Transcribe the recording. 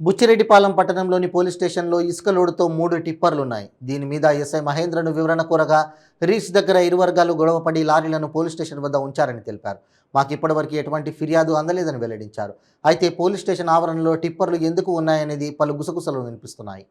బుచ్చిరెడ్డిపాలెం పట్టణంలోని పోలీస్ స్టేషన్లో ఇసుక లోడుతో 3 టిప్పర్లున్నాయి. దీని మీద ఎస్ఐ మహేంద్రను వివరణ కోరగా రీచ్ దగ్గర ఇరు వర్గాలు గొడవపడి లారీలను పోలీస్ స్టేషన్ వద్ద ఉంచారని తెలిపారు. మాకు ఇప్పటివరకు ఎటువంటి ఫిర్యాదు అందలేదని వెల్లడించారు. అయితే పోలీస్ స్టేషన్ ఆవరణలో టిప్పర్లు ఎందుకు ఉన్నాయనేది పలు గుసగుసలు వినిపిస్తున్నాయి.